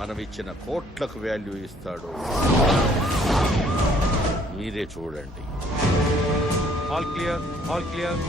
మనం ఇచ్చిన కోట్లకు వాల్యూ ఇస్తాడో మీరే చూడండి. All clear, all clear.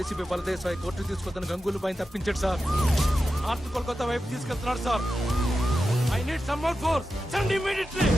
ACP Baldesai court తీసుకొద్దని గంగూలు పైన తప్పించాడు సార్. నార్త్ కోల్కతా వైపు తీసుకెళ్తున్నాడు sir. I need some more force. Send immediately.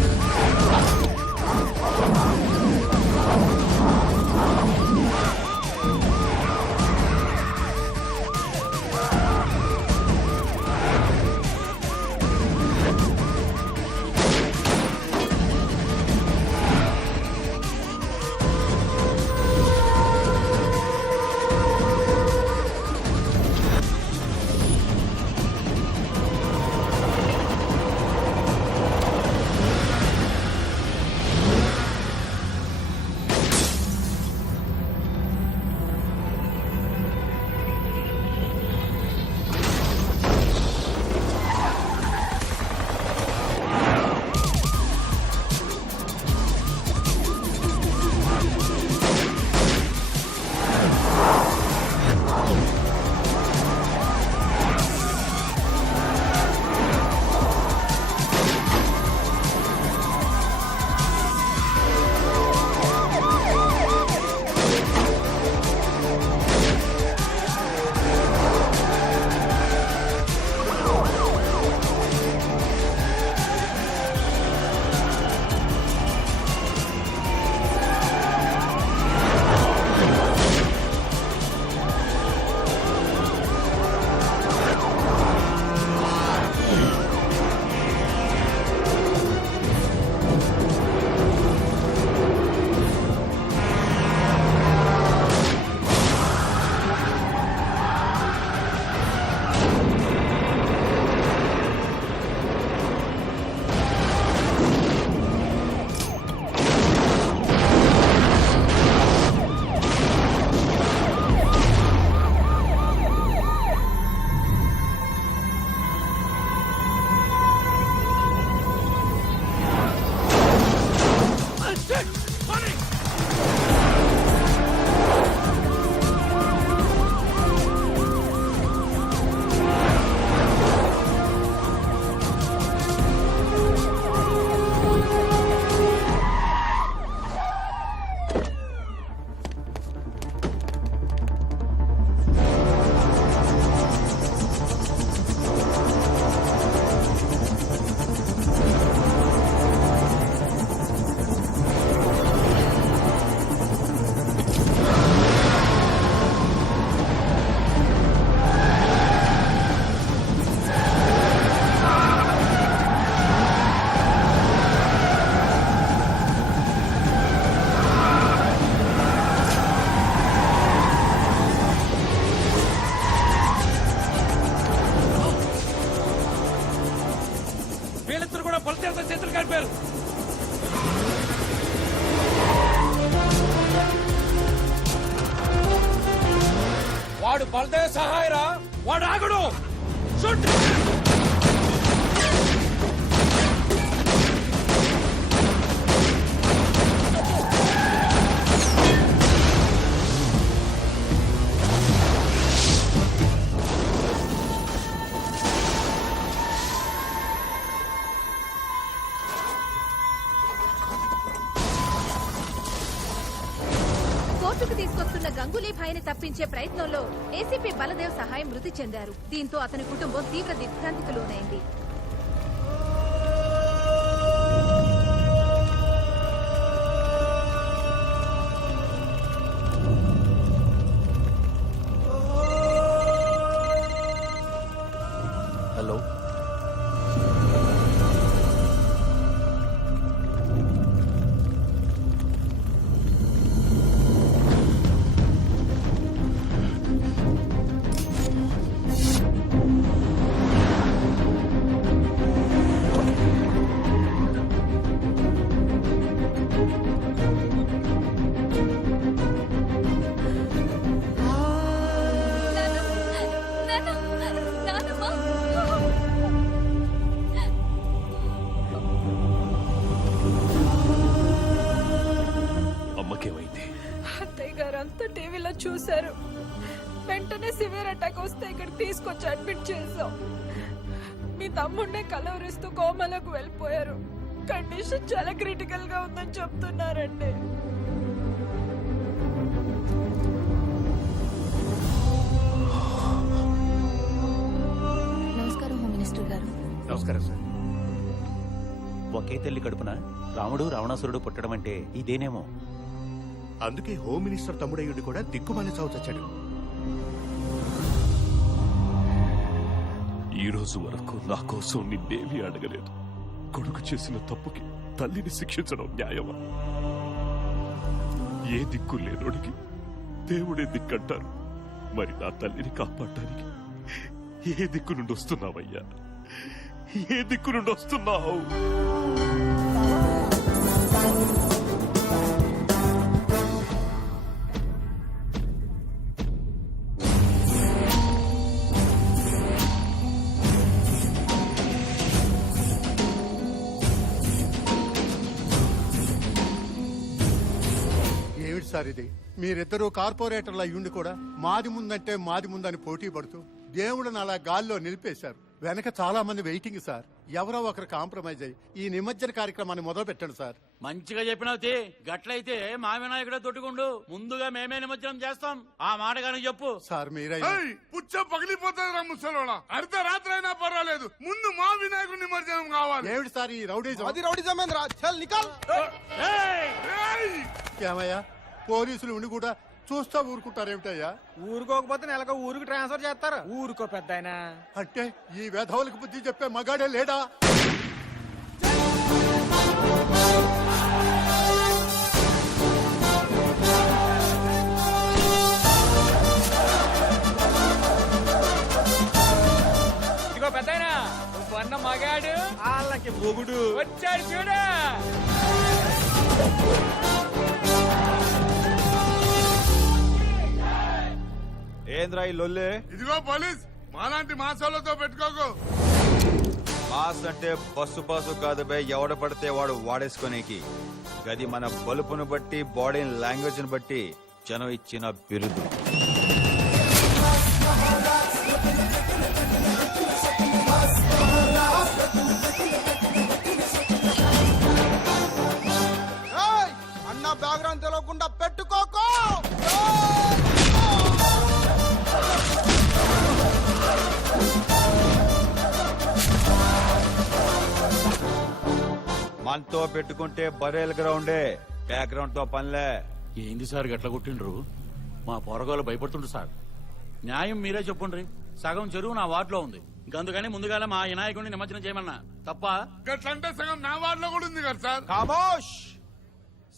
వాడు బలదేవ సహాయరా, వాడు ఆగడు. కోర్టుకు తీసుకొస్తున్న గంగూలీ భాయ్ని తప్పించే ప్రయత్నంలో ఏసీపీ బలదేవ్ సహాయం మృతి చెందారు. దీంతో అతని కుటుంబం తీవ్ర దిగ్భ్రాంతికి లోనైంది. హలో, మీరంతా టీవీలో చూశారు. వెంటనే సివియర్ అటాక్ వస్తే ఇక్కడ తీసుకొచ్చి అడ్మిట్ చేసాం. మీ తమ్ముడినే కలవరిస్తూ కోమలోకి వెళ్ళిపోయారు. కండిషన్ చాలా క్రిటికల్ గా ఉందని చెప్తున్నారండి. నమస్కారం హోమ్ మినిస్టర్ గారు. నమస్కారం సార్. ఒకే తల్లి కడుపున రాముడు రావణాసురుడు పుట్టడం అంటే ఇదేనేమో. అందుకే హోమ్ మినిస్టర్ తమ్ముడయ్యుడు కూడా దిక్కుమాలి చావు చచ్చాడు. ఈ రోజు వరకు నా కోసం నిన్నేమీ అడగలేదు. కొడుకు చేసిన తప్పుకి తల్లిని శిక్షించడం న్యాయమా? ఏ దిక్కు లేనోడికి దేవుడే దిక్కంటారు. మరి నా తల్లిని కాపాడటానికి ఏ దిక్కు నుండి వస్తున్నావయ్యా? ఏ దిక్కు నుండి వస్తున్నావు? ఏమిటి సార్ ఇది? మీరిద్దరూ కార్పొరేటర్లు అయ్యుండి కూడా మాది ముందంటే మాది ముందని పోటీ పడుతూ దేవుడిని అలా గాల్లో నిలిపేశారు. వెనక చాలా మంది వెయిటింగ్ సార్. ఎవరో ఒకరు కాంప్రమైజ్ అయ్యి ఈ నిమజ్జన కార్యక్రమాన్ని మొదలు పెట్టండి సార్. మంచిగా చెప్పినావు. గట్లయితే మా వినాయకుడే తొట్టుకుండు. ముందుగా మేమే నిమజ్జనం చేస్తాం. ఆ మాట కానీ చెప్పు సార్ మీరై పుచ్చ పగిలిపోతుంది రా ముసలోడా. అర్ధరాత్రి అయినా పర్వాలేదు, ముందు మా వినాయకుడి నిమజ్జనం కావాలి. ఏమిటి సార్ ఈ రౌడీజం? ఏమయ్యా, పోలీసులు ఉండి కూడా చూస్తా ఊరుకుంటారేమిటయ్యా? ఊరుకోకపోతే నెలకు ఊరికి ట్రాన్స్ఫర్ చేస్తారు. ఊరుకో పెద్ద అంటే ఈ వేధవులకు బుద్ధి చెప్పే మగాడే లేడా? ఇదిగో పెద్ద నువ్వు మగాడు వాళ్ళకి మొగుడు వచ్చాడు చూడా. ఏంద్రా ఈ లొల్లే? ఇదిగో పోలీస్, మాలాంటి మాసాలతో పెట్టుకోకు. మాస్ అంటే బస్సు పాసు కాదు బే, ఎవడ పడితే వాడు వాడేసుకునేకి. గది మన బలుపును బట్టి, బాడీ లాంగ్వేజ్ ని బట్టి జనం ఇచ్చిన బిరుదు. అన్న బ్యాక్గ్రౌండ్ తెలియకుండా పెట్టుకోకో. మనతో పెట్టుకుంటే బరేల్ గ్రౌండే, బ్యాక్గ్రౌండ్ తో పనిలే. ఏంది సార్ గట్ల కొట్టిండ్రు? మా పొరగాలు భయపడుతుండ్రు సార్. న్యాయం మీరే చెప్పుండ్రి. సగం చెరువు నా వార్డులో ఉంది. అందుకని ముందుగాల మా వినాయకుడిని నిమజ్జనం చేయమన్నా తప్ప. గట్లంటే సగం నా వార్డులో కూడా ఉంది కదా సార్. ఖామోష్!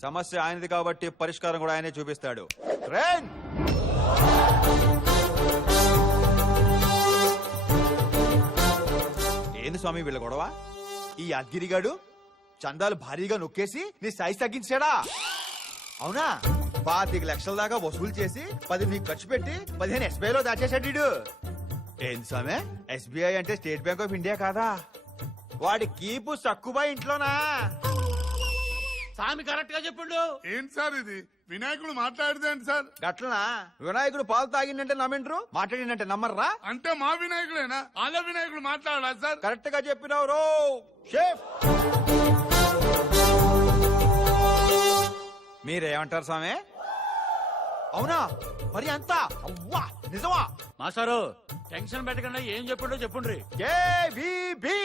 సమస్య ఆయనది కాబట్టి పరిష్కారం కూడా ఆయనే చూపిస్తాడు. ట్రైన్ ఏంది స్వామి వీళ్ళ గొడవ? ఈ అద్గిరిగాడు చందాలు భారీగా నొక్కేసి నీ సైజ్ తగ్గించాడా? అవునా? 25 లక్షల దాకా వసూలు చేసి 10 నీకు ఖర్చు పెట్టి 15 ఎస్బీఐలో దాచేశాడు. ఏంది స్వామి, ఎస్బీఐ అంటే స్టేట్ బ్యాంక్ ఆఫ్ ఇండియా కాదా? వాడి కీపు సక్కుబా ఇంట్లోనా? స్వామి కరెక్ట్ గా చెప్పిండు. ఏంటి సార్ ఇది? వినాయకుడు మాట్లాడిదేంటి సార్? గట్లనా? వినాయకుడు పాలు తాగిందంటే నమ్మిండ్రు, మాట్లాడిందంటే నమ్మర్రా? అంటే మా వినాయకుడేనా? వాళ్ళ వినాయకుడు మాట్లాడా సార్? కరెక్ట్ గా చెప్పినావు రో షేఫ్. మీరేమంటారు స్వామి? అవునా? మరి అంతా అవ్వా నిజమా? మాస్టారు టెన్షన్ పెట్టకుండా ఏం చెప్పిండో చెప్పుండ్రి. కేవీబీ.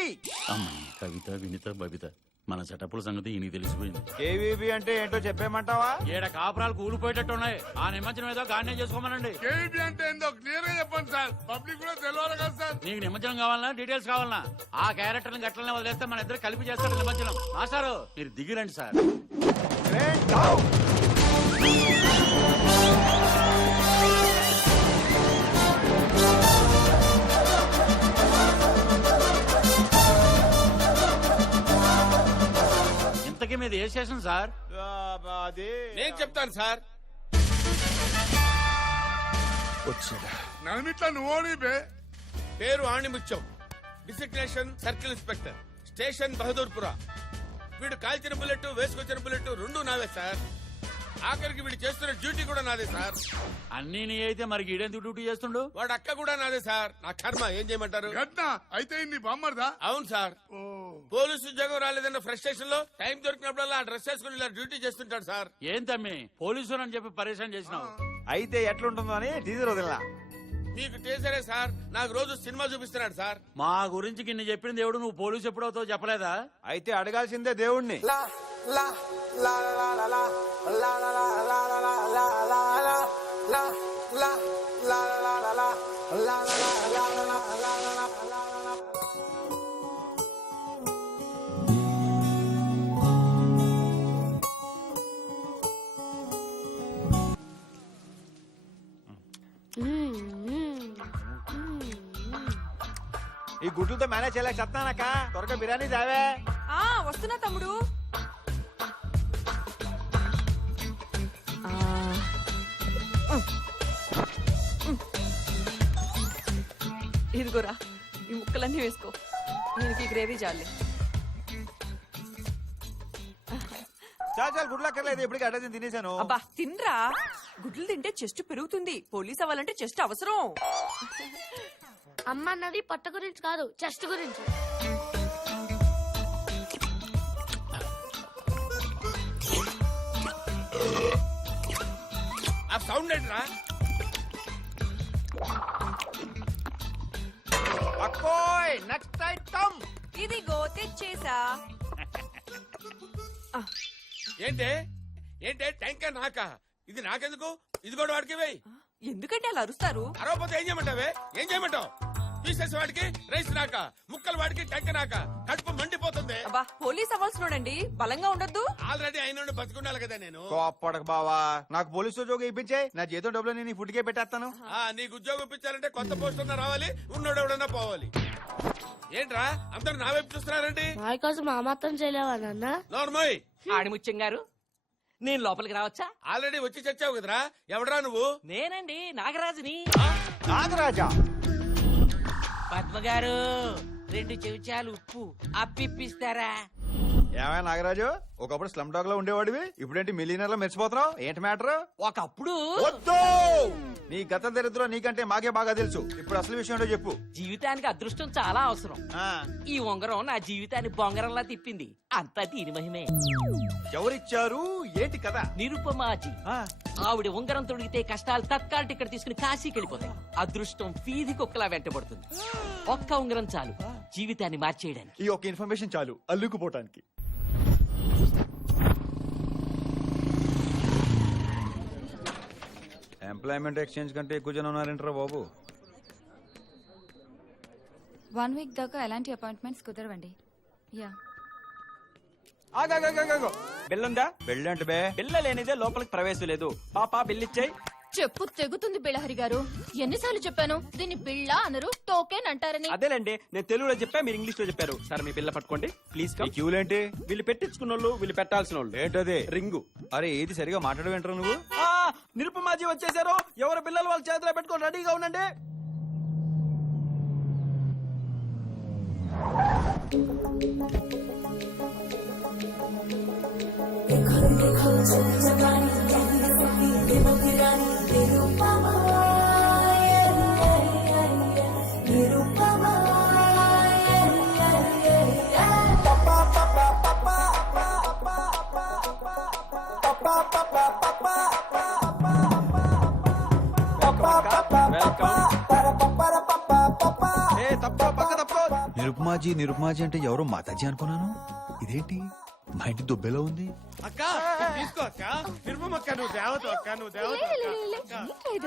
అమ్మాయి కవిత, వినిత, బబిత మన సెటప్ల సంగతి ఈయనకి తెలిసిపోయింది. కేవీబీ అంటే ఏంటో చెప్పేమంటావా? ఏడ కాపురాలు కూలిపోయేటట్టు ఉన్నాయి. ఆ నిమజ్జనం ఏదో గానే చేసుకోమనండి. కేబీ అంటే ఏందో క్లియర్ గా చెప్పండి సార్. పబ్లిక్ కూడా తెలియాలి కదా సార్. నీకు నిమజ్జనం కావాలన్నా డీటెయిల్స్ కావాలన్నా ఆ క్యారెక్టర్ గట్లనే వదిలేస్తే మన ఇద్దరు కలిపి చేస్తాడు నిమజ్జనం. మాస్టారు మీరు దిగిరండి సార్. ఇంతకీ మీద ఏ స్టేషన్ సార్? నేను చెప్తాను సార్. నన్నిట్లా నువ్వు ఓడిపే. పేరు Animutyam, designation circle inspector, station Bahadurpura. వీడు కాల్చిన బుల్లెట్, వేసుకొచ్చిన బుల్లెట్ రెండు నావే సార్. ఆఖరికి వీడు చేస్తున్న డ్యూటీ కూడా నాదే సార్. అన్ని నీ అయితే మరి ఈడెందుకు డ్యూటీ చేస్తుండు? వాడు అక్క కూడా నాదే సార్. నా కర్మ, ఏం చేయమంటారు? అయితే నీ బామ్మర్దా? అవును సార్. పోలీసు ఉద్యోగం రాలేదన్న ఫ్రస్ట్రేషన్ లో టైం దొరికినప్పుడల్లా డ్రెస్ వేసుకుని ఇలా డ్యూటీ చేస్తుంటాడు సార్. ఏం తమ్మి పోలీసు అని చెప్పి పరేషాన్ చేసినావు? అయితే ఎట్లుంటుందో అని టీజర్ వదిలినా. మీకు టీచరే సార్, నాకు రోజు సినిమా చూపిస్తున్నాడు సార్. మా గురించి కిన్ని చెప్పిన దేవుడు నువ్వు పోలీసు ఎప్పుడవుతావు చెప్పలేదా? అయితే అడగాల్సిందే దేవుణ్ణి. ఈ గుడ్లతో మేనేజ్ చేయలేక చెప్తానక్క. త్వరగా బిర్యానీ తేవే. వస్తున్నా తమ్ముడు. ఇదిగోరా, ఈ ముక్కలన్నీ వేసుకో. దీనికి గ్రేవీ చాలే. చాలు గుడ్లు అక్కర్లేదు, ఇప్పటికి అడ్డ తినేశాను. అబ్బా తినరా, గుడ్లు తింటే చెస్ట్ పెరుగుతుంది. పోలీస్ అవ్వాలంటే చెస్ట్ అవసరం. అమ్మ అన్నది పొట్ట గురించి కాదు, చెస్ట్ గురించి. ఆ సౌండ్ ఏంట్రా? అక్కోయ్ నెక్స్ట్ ఐటమ్. ఇదిగో తెచ్చేసా. ఏంటే ఏంటే టెంక నాక? ఇది నాకెందుకు? ఇది కూడా వాడికి వేయి. ఎందుకంటే అలా అరుస్తారు? అరవపోతే ఏం చేయమంటావే? ఏం చేయమంటావు? పీసెస్ వాడికి, రైస్ నాక, ముక్కలు వాడికి, టెంక నాక. కడుపు మండిపోతుంది. అబ్బా పోలీస్ అవ్వాల్సినోడండి, బలంగా ఉండొద్దు. ఆల్రెడీ అయిన బతుకున్నాను కదా నేను. కోప్పడక బావా, నాకు పోలీసు ఉద్యోగం ఇప్పించే. నా జీతం డబ్బులు నేను ఫుడ్ కే పెట్టేస్తాను. నీకు ఉద్యోగం ఇప్పించాలంటే కొత్త పోస్ట్ ఉన్నా రావాలి, ఉన్నోడు ఎవడన్నా పోవాలి. ఏంట్రా అందరు నా వైపు చూస్తున్నారండి? మా కోసం మా మాత్రం చేయలేవా నాన్న? నోర్మోయ్. ఆడిముత్యం గారు, నేను లోపలికి రావచ్చా? ఆల్రెడీ వచ్చి చచ్చావు కదరా. ఎవడరా నువ్వు? నేనండి నాగరాజుని. నాగరాజా? పద్మ గారు, 2 చెంచాలు ఉప్పు అప్పిప్పిస్తారా? ఏమైనా నాగరాజు, ఒకప్పుడు స్లమ్ డాగ్ లో ఉండేవాడివి, ఇప్పుడేంటి మిలియనర్ లో మెరిచిపోతున్నావు? ఏంటి మ్యాటర్? ఒకప్పుడు వద్దు, నీ గత దరిద్రం నీకంటే మాకే బాగా తెలుసు. ఇప్పుడు అసలు విషయం ఏంటో చెప్పు. జీవితానికి అదృష్టం చాలా అవసరం. ఈ ఉంగరం నా జీవితాన్ని బొంగరంలా తిప్పింది. అంతా దీని మహిమే. ఎవరిచ్చారు? ఏంటి కదా? నిరుపమాజీ. ఆవిడ ఉంగరం తొడిగితే కష్టాలు తత్కాల టికెట్ తీసుకుని కాశీకి వెళ్ళిపోతాయి. అదృష్టం ఫీది కుక్కలా వెంటబడుతుంది. ఒక్క ఉంగరం చాలు జీవితాన్ని మార్చేయడానికి. ఈ ఒక్క ఇన్ఫర్మేషన్ చాలు అల్లుకుపోవటానికి. ఎంప్లాయ్మెంట్ ఎక్స్చేంజ్ కంటే ఎక్కువ జనం ఉన్నారంటారా బాబు? 1 వీక్ దాకా ఎలాంటి అపాయింట్మెంట్స్ కుదరవండి. యా బిల్లుందా? బిల్లు అంటే బే, బిల్ల లేనిదే లోపలికి ప్రవేశం లేదు. పాపా బిల్లిచ్చాయి. చెప్పు తెగుతుంది బిళ్ళహరి గారు. ఎన్నిసార్లు చెప్పాను దీన్ని బిళ్ళ అనరు, టోకెన్ అంటారని. అదేలేండి, నేను తెలుగులో చెప్పా, మీరు ఇంగ్లీష్ లో చెప్పారు. సార్ మీ బిల్ల పట్టుకోండి ప్లీజ్. క్యూలేంటి? వీళ్ళు పెట్టించుకున్న వాళ్ళు, వీళ్ళు పెట్టాల్సిన వాళ్ళు. ఏంటది? రింగు. అరే ఏది సరిగా మాట్లాడవు ఏంటారు నువ్వు? నిరుపమాజీ వచ్చేసారు. ఎవరు పిల్లలు వాళ్ళ చేతిలో పెట్టుకొని రెడీగా ఉండండి. నిరుపమాజీ నిరుపమాజీ అంటే ఎవరో మాతాజీ అనుకున్నాను. ఇదేంటి మా ఇంటి దుబ్బెలో ఉంది? అక్క తీసుకో అక్క. నిర్మమక్క, నువ్వు దేవత అక్క, నువ్వు దేవత.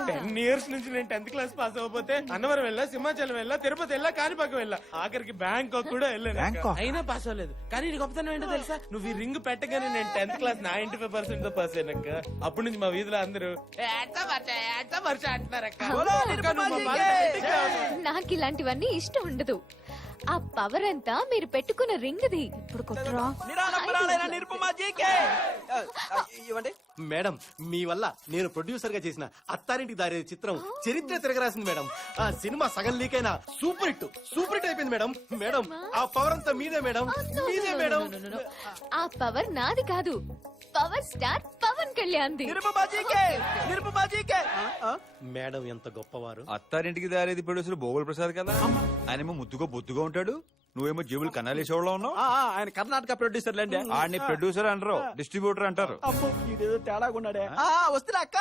10 years నుంచి నేను 10th క్లాస్ పాస్ అవ్వకపోతే అన్నవరం వెళ్ళా, సింహాచలం వెళ్ళా, తిరుపతి వెళ్ళా, కాణిపాకం వెళ్ళా, ఆఖరికి బ్యాంకాక్ కూడా వెళ్ళాను. అయినా పాస్ అవ్వలేదు. కానీ నీ గొప్పతనం ఏంటో తెలుసా? నువ్వు ఈ రింగ్ పెట్టగానే నేను 10th క్లాస్ 95% తో పాస్ అయినక్క. అప్పటి నుంచి మా వీధిలో అందరూ అంటున్నారక్క. నాకు ఇలాంటివన్నీ ఇష్టం ఉండదు. ఆ పవర్ అంతా మీరు పెట్టుకున్న రింగ్ది. ఇప్పుడు కొట్టరా. మేడం, మీ వల్ల నేను ప్రొడ్యూసర్ గా చేసిన అత్తారింటికి దారి చిత్రం చరిత్ర తిరగరాసింది మేడం. ఆ సినిమా సగం లీక్ అయినా సూపర్ హిట్ అయిపోయింది మేడం. మేడం ఆ పవర్ అంతా మీదే మేడం, మీదే మేడం. ఆ పవర్ నాది కాదు, పవర్ స్టార్ పవన్ పవన్ కళ్యాణ్ ది. మేడం ఎంత గొప్పవారు. అత్తారింటికి దారేది ప్రొడ్యూసర్ భోగుల ప్రసాద్ కదా. ఆయనేమో ముద్దుగా బొద్దుగా ఉంటాడు, నువ్వేమో జేబులు కన్నాలేసేవాళ్ళ ఉన్నావు. ఆయన కర్ణాటక ప్రొడ్యూసర్ లేండి. ఆడిని ప్రొడ్యూసర్ అంటారు, డిస్ట్రిబ్యూటర్ అంటారు. ఇదేదో తేడాగా ఉన్నాడే. వస్తున్నా అక్క.